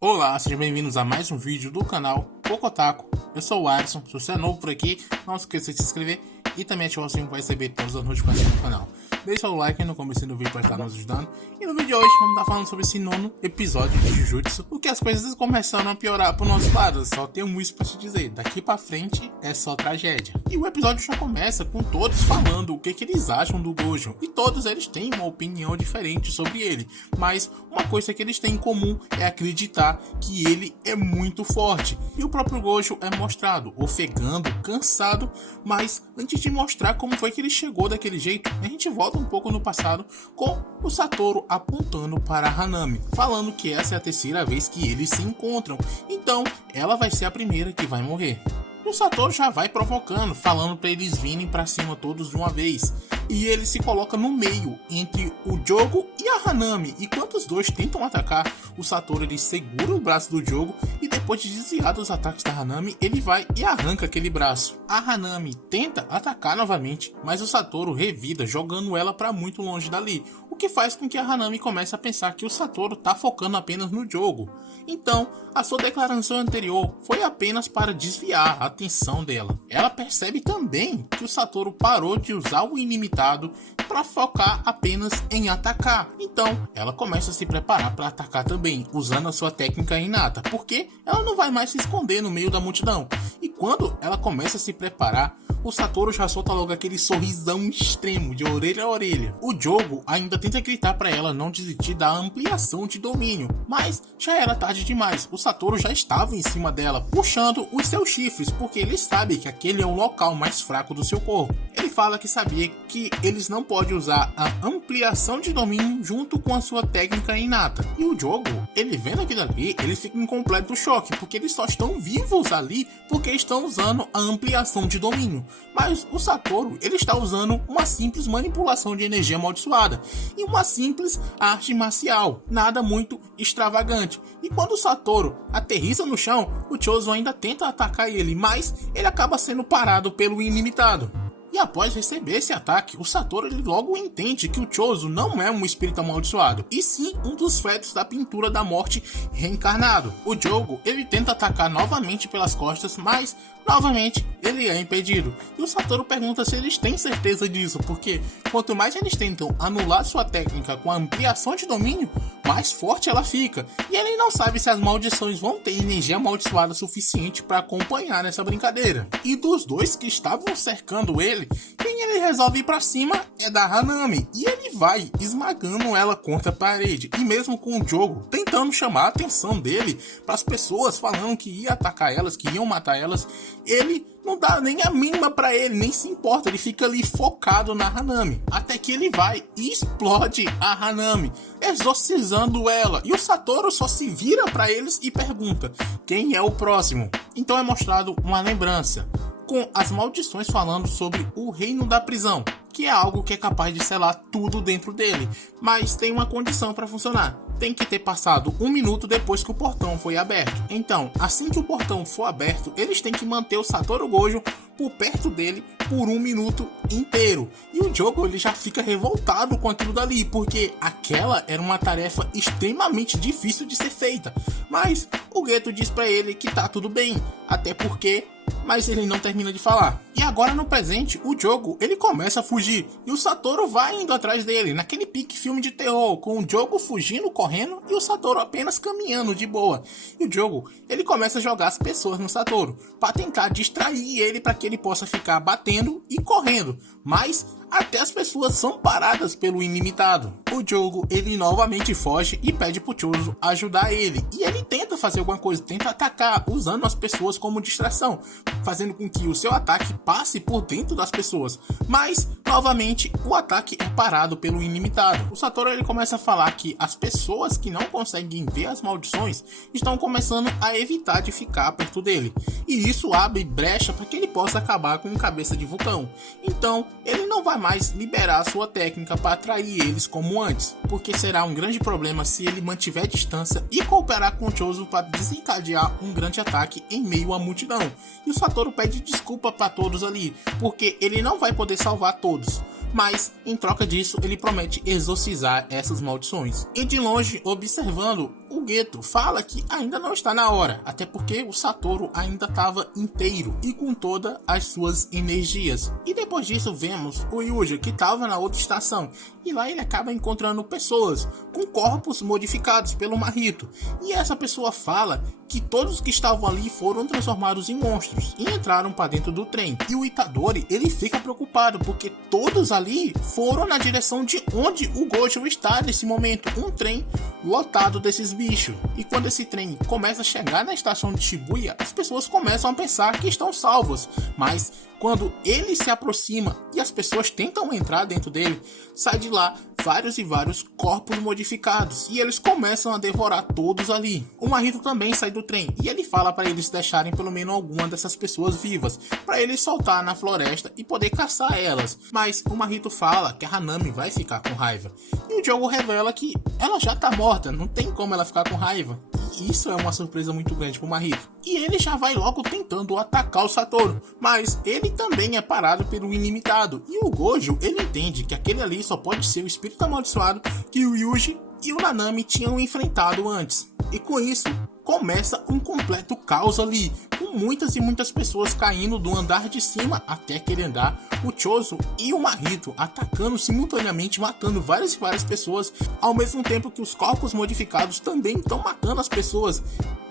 Olá, sejam bem-vindos a mais um vídeo do canal Pocotaku. Eu sou o Alisson. Se você é novo por aqui, não se esqueça de se inscrever e também ativar o sininho para receber todas as notificações do canal. Deixa o like no começo do vídeo para estar nos ajudando. E no vídeo de hoje vamos estar falando sobre esse nono episódio de Jujutsu, porque as coisas começaram a piorar pro nosso lado. Só tenho isso para te dizer, daqui para frente é só tragédia. E o episódio já começa com todos falando o que eles acham do Gojo, e todos eles têm uma opinião diferente sobre ele, mas uma coisa que eles têm em comum é acreditar que ele é muito forte. E o próprio Gojo é mostrado ofegando, cansado, mas antes de mostrar como foi que ele chegou daquele jeito, a gente volta um pouco no passado com o Satoru apontando para a Hanami, falando que essa é a terceira vez que eles se encontram, então ela vai ser a primeira que vai morrer. E o Satoru já vai provocando, falando para eles virem para cima todos de uma vez. E ele se coloca no meio, entre o Jogo e a Hanami. E quando os dois tentam atacar, o Satoru ele segura o braço do Jogo e depois de desviar dos ataques da Hanami, ele vai e arranca aquele braço. A Hanami tenta atacar novamente, mas o Satoru revida, jogando ela para muito longe dali. O que faz com que a Hanami comece a pensar que o Satoru está focando apenas no Jogo. Então, a sua declaração anterior foi apenas para desviar a atenção dela. Ela percebe também que o Satoru parou de usar o ilimitado para focar apenas em atacar. Então, ela começa a se preparar para atacar também, usando a sua técnica inata, porque ela não vai mais se esconder no meio da multidão. E quando ela começa a se preparar, o Satoru já solta logo aquele sorrisão extremo de orelha a orelha. O Jogo ainda tenta gritar para ela não desistir da ampliação de domínio, mas já era tarde demais. O Satoru já estava em cima dela, puxando os seus chifres, porque ele sabe que aquele é o local mais fraco do seu corpo. Ele fala que sabia que eles não podem usar a ampliação de domínio junto com a sua técnica inata. E o Jogo, ele vendo aquilo ali, ele fica em completo choque, porque eles só estão vivos ali porque estão usando a ampliação de domínio. Mas o Satoru, ele está usando uma simples manipulação de energia amaldiçoada e uma simples arte marcial, nada muito extravagante. E quando o Satoru aterrissa no chão, o Chozo ainda tenta atacar ele, mas ele acaba sendo parado pelo ilimitado. E após receber esse ataque, o Satoru ele logo entende que o Chozo não é um espírito amaldiçoado, e sim um dos fetos da pintura da morte reencarnado. O Jogo ele tenta atacar novamente pelas costas, mas novamente ele é impedido. E o Satoru pergunta se eles têm certeza disso, porque quanto mais eles tentam anular sua técnica com a ampliação de domínio, mais forte ela fica. E ele não sabe se as maldições vão ter energia amaldiçoada suficiente para acompanhar nessa brincadeira. E dos dois que estavam cercando ele, quem ele resolve ir para cima é da Hanami. E ele vai esmagando ela contra a parede. E mesmo com o Jogo tentando chamar a atenção dele para as pessoas, falando que ia atacar elas, que iam matar elas, ele não dá nem a mínima pra ele, nem se importa, ele fica ali focado na Hanami. Até que ele vai e explode a Hanami, exorcizando ela. E o Satoru só se vira pra eles e pergunta: quem é o próximo? Então é mostrado uma lembrança, com as maldições falando sobre o reino da prisão, que é algo que é capaz de selar tudo dentro dele. Mas tem uma condição para funcionar: tem que ter passado 1 minuto depois que o portão foi aberto. Então, assim que o portão for aberto, eles têm que manter o Satoru Gojo por perto dele por 1 minuto inteiro. E o Jogo ele já fica revoltado com aquilo dali, porque aquela era uma tarefa extremamente difícil de ser feita. Mas o Geto diz para ele que tá tudo bem, até porque... mas ele não termina de falar. E agora no presente, o Jogo ele começa a fugir e o Satoru vai indo atrás dele, naquele pique filme de terror, com o Jogo fugindo, correndo e o Satoru apenas caminhando de boa. E o Jogo ele começa a jogar as pessoas no Satoru para tentar distrair ele, para que ele possa ficar batendo e correndo, mas até as pessoas são paradas pelo ilimitado. O Jogo ele novamente foge e pede pro Chozo ajudar ele, e ele tenta fazer alguma coisa, tenta atacar usando as pessoas como distração, fazendo com que o seu ataque passe por dentro das pessoas, mas novamente o ataque é parado pelo ilimitado. O Satoru ele começa a falar que as pessoas que não conseguem ver as maldições estão começando a evitar de ficar perto dele, e isso abre brecha para que ele possa acabar com cabeça de vulcão. Então ele não vai mais liberar a sua técnica para atrair eles como antes, porque será um grande problema se ele mantiver distância e cooperar com o Chozo para desencadear um grande ataque em meio à multidão. E o Satoru pede desculpa para todos ali, porque ele não vai poder salvar todos, mas em troca disso ele promete exorcizar essas maldições. E de longe, observando o Geto fala que ainda não está na hora, até porque o Satoru ainda estava inteiro e com todas as suas energias. E depois disso vemos o Yuji, que estava na outra estação, e lá ele acaba encontrando pessoas com corpos modificados pelo Mahito. E essa pessoa fala que todos que estavam ali foram transformados em monstros e entraram para dentro do trem. E o Itadori, ele fica preocupado porque todos ali foram na direção de onde o Gojo está nesse momento, um trem lotado desses bichos. E quando esse trem começa a chegar na estação de Shibuya, as pessoas começam a pensar que estão salvos, mas quando ele se aproxima e as pessoas tentam entrar dentro dele, sai de lá vários e vários corpos modificados e eles começam a devorar todos ali. O Mahito também sai do trem e ele fala para eles deixarem pelo menos alguma dessas pessoas vivas, para ele soltar na floresta e poder caçar elas. Mas o Mahito fala que a Hanami vai ficar com raiva e o jogo revela que ela já tá morta, não tem como ela ficar com raiva. E isso é uma surpresa muito grande pro Mahito. E ele já vai logo tentando atacar o Satoru, mas ele também é parado pelo Inimitado. E o Gojo, ele entende que aquele ali só pode ser o espírito amaldiçoado que o Yuji e o Nanami tinham enfrentado antes. E com isso, começa um completo caos ali, com muitas e muitas pessoas caindo do andar de cima até aquele andar, o Chozo e o Mahito atacando simultaneamente, matando várias e várias pessoas, ao mesmo tempo que os corpos modificados também estão matando as pessoas.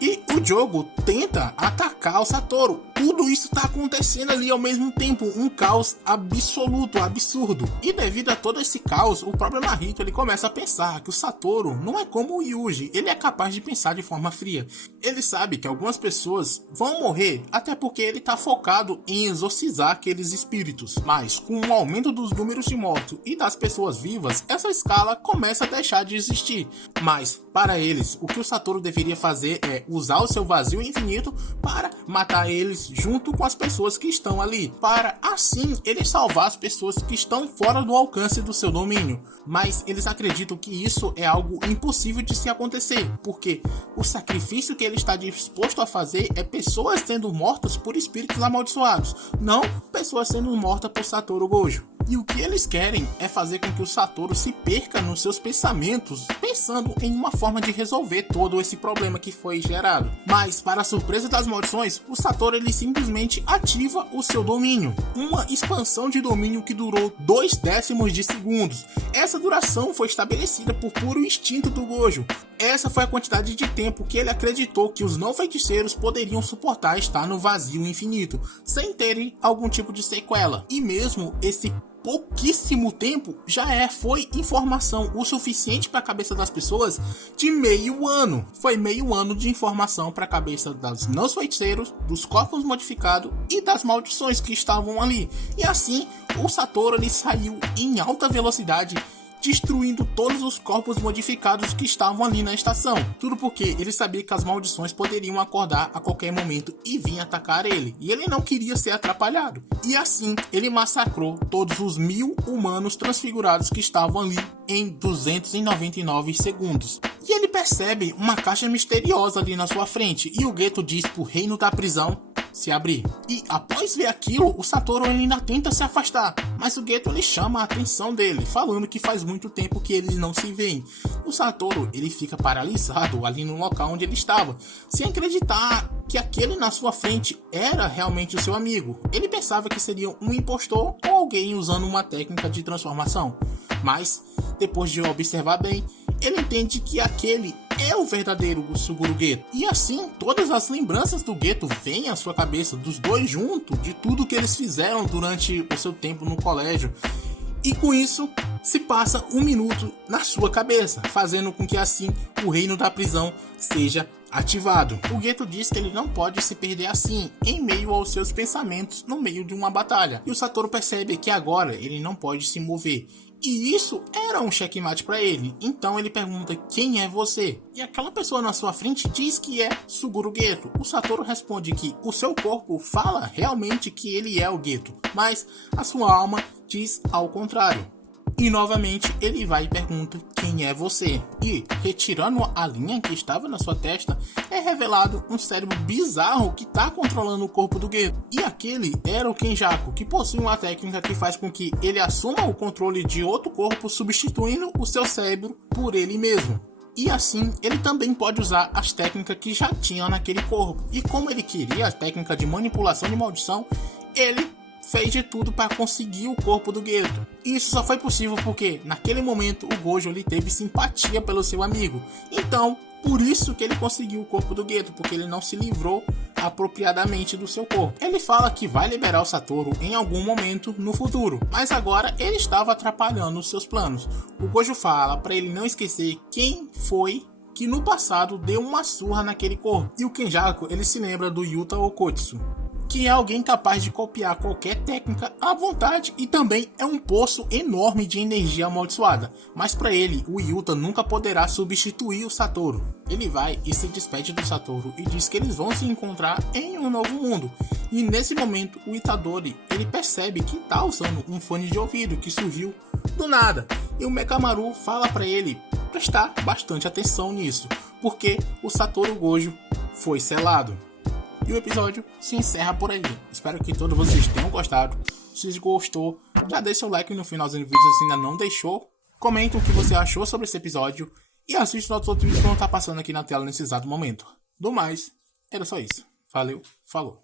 E o jogo tenta atacar o Satoru. Tudo isso está acontecendo ali ao mesmo tempo, um caos absoluto, absurdo. E devido a todo esse caos, o próprio Mahito ele começa a pensar que o Satoru não é como o Yuji, ele é capaz de pensar de forma fria. Ele sabe que algumas pessoas vão morrer, até porque ele está focado em exorcizar aqueles espíritos. Mas com o aumento dos números de mortos e das pessoas vivas, essa escala começa a deixar de existir. Mas para eles, o que o Satoru deveria fazer é usar o seu vazio infinito para matar eles junto com as pessoas que estão ali, para assim ele salvar as pessoas que estão fora do alcance do seu domínio. Mas eles acreditam que isso é algo impossível de se acontecer, porque o sacrifício que ele está disposto a fazer é pessoas sendo mortas por espíritos amaldiçoados, não pessoas sendo mortas por Satoru Gojo. E o que eles querem é fazer com que o Satoru se perca nos seus pensamentos, pensando em uma forma de resolver todo esse problema que foi gerado. Mas, para a surpresa das maldições, o Satoru ele simplesmente ativa o seu domínio. Uma expansão de domínio que durou 0,2 de segundos. Essa duração foi estabelecida por puro instinto do Gojo. Essa foi a quantidade de tempo que ele acreditou que os não feiticeiros poderiam suportar estar no vazio infinito, sem terem algum tipo de sequela. E mesmo esse pouquíssimo tempo foi informação o suficiente para a cabeça das pessoas de meio ano. Foi meio ano de informação para a cabeça dos não feiticeiros, dos corpos modificados e das maldições que estavam ali. E assim, o Satoru ele saiu em alta velocidade, destruindo todos os corpos modificados que estavam ali na estação. Tudo porque ele sabia que as maldições poderiam acordar a qualquer momento e vir atacar ele. E ele não queria ser atrapalhado. E assim, ele massacrou todos os 1000 humanos transfigurados que estavam ali em 299 segundos. E ele percebe uma caixa misteriosa ali na sua frente. E o Geto diz pro reino da prisão se abrir. E após ver aquilo, o Satoru ainda tenta se afastar, mas o Geto ele chama a atenção dele, falando que faz muito tempo que eles não se veem. O Satoru ele fica paralisado ali no local onde ele estava, sem acreditar que aquele na sua frente era realmente o seu amigo. Ele pensava que seria um impostor ou alguém usando uma técnica de transformação, mas depois de observar bem, ele entende que aquele é o verdadeiro Suguru Geto. E assim, todas as lembranças do Geto vêm à sua cabeça, dos dois juntos, de tudo que eles fizeram durante o seu tempo no colégio. E com isso, se passa 1 minuto na sua cabeça, fazendo com que assim o reino da prisão seja ativado. O Geto diz que ele não pode se perder assim, em meio aos seus pensamentos, no meio de uma batalha. E o Satoru percebe que agora ele não pode se mover. E isso era um checkmate para ele. Então ele pergunta: quem é você? E aquela pessoa na sua frente diz que é Suguru Geto. O Satoru responde que o seu corpo fala realmente que ele é o Geto, mas a sua alma diz ao contrário. E novamente ele vai e pergunta: quem é você? E retirando a linha que estava na sua testa, é revelado um cérebro bizarro que está controlando o corpo do Geto. E aquele era o Kenjaku, que possui uma técnica que faz com que ele assuma o controle de outro corpo, substituindo o seu cérebro por ele mesmo. E assim, ele também pode usar as técnicas que já tinham naquele corpo. E como ele queria a técnica de manipulação de maldição, ele fez de tudo para conseguir o corpo do Geto. E isso só foi possível porque, naquele momento, o Gojo ele teve simpatia pelo seu amigo. Então, por isso que ele conseguiu o corpo do Geto, porque ele não se livrou apropriadamente do seu corpo. Ele fala que vai liberar o Satoru em algum momento no futuro, mas agora ele estava atrapalhando os seus planos. O Gojo fala para ele não esquecer quem foi que no passado deu uma surra naquele corpo. E o Kenjaku, ele se lembra do Yuta Okotsu, que é alguém capaz de copiar qualquer técnica à vontade e também é um poço enorme de energia amaldiçoada. Mas para ele, o Yuta nunca poderá substituir o Satoru. Ele vai e se despede do Satoru e diz que eles vão se encontrar em um novo mundo. E nesse momento, o Itadori ele percebe que está usando um fone de ouvido que surgiu do nada. E o Mekamaru fala para ele prestar bastante atenção nisso, porque o Satoru Gojo foi selado. E o episódio se encerra por aí. Espero que todos vocês tenham gostado. Se gostou, já deixa seu like no finalzinho do vídeo se ainda não deixou. Comenta o que você achou sobre esse episódio. E assiste nossos outros vídeos que vão estar passando aqui na tela nesse exato momento. Do mais, era só isso. Valeu, falou.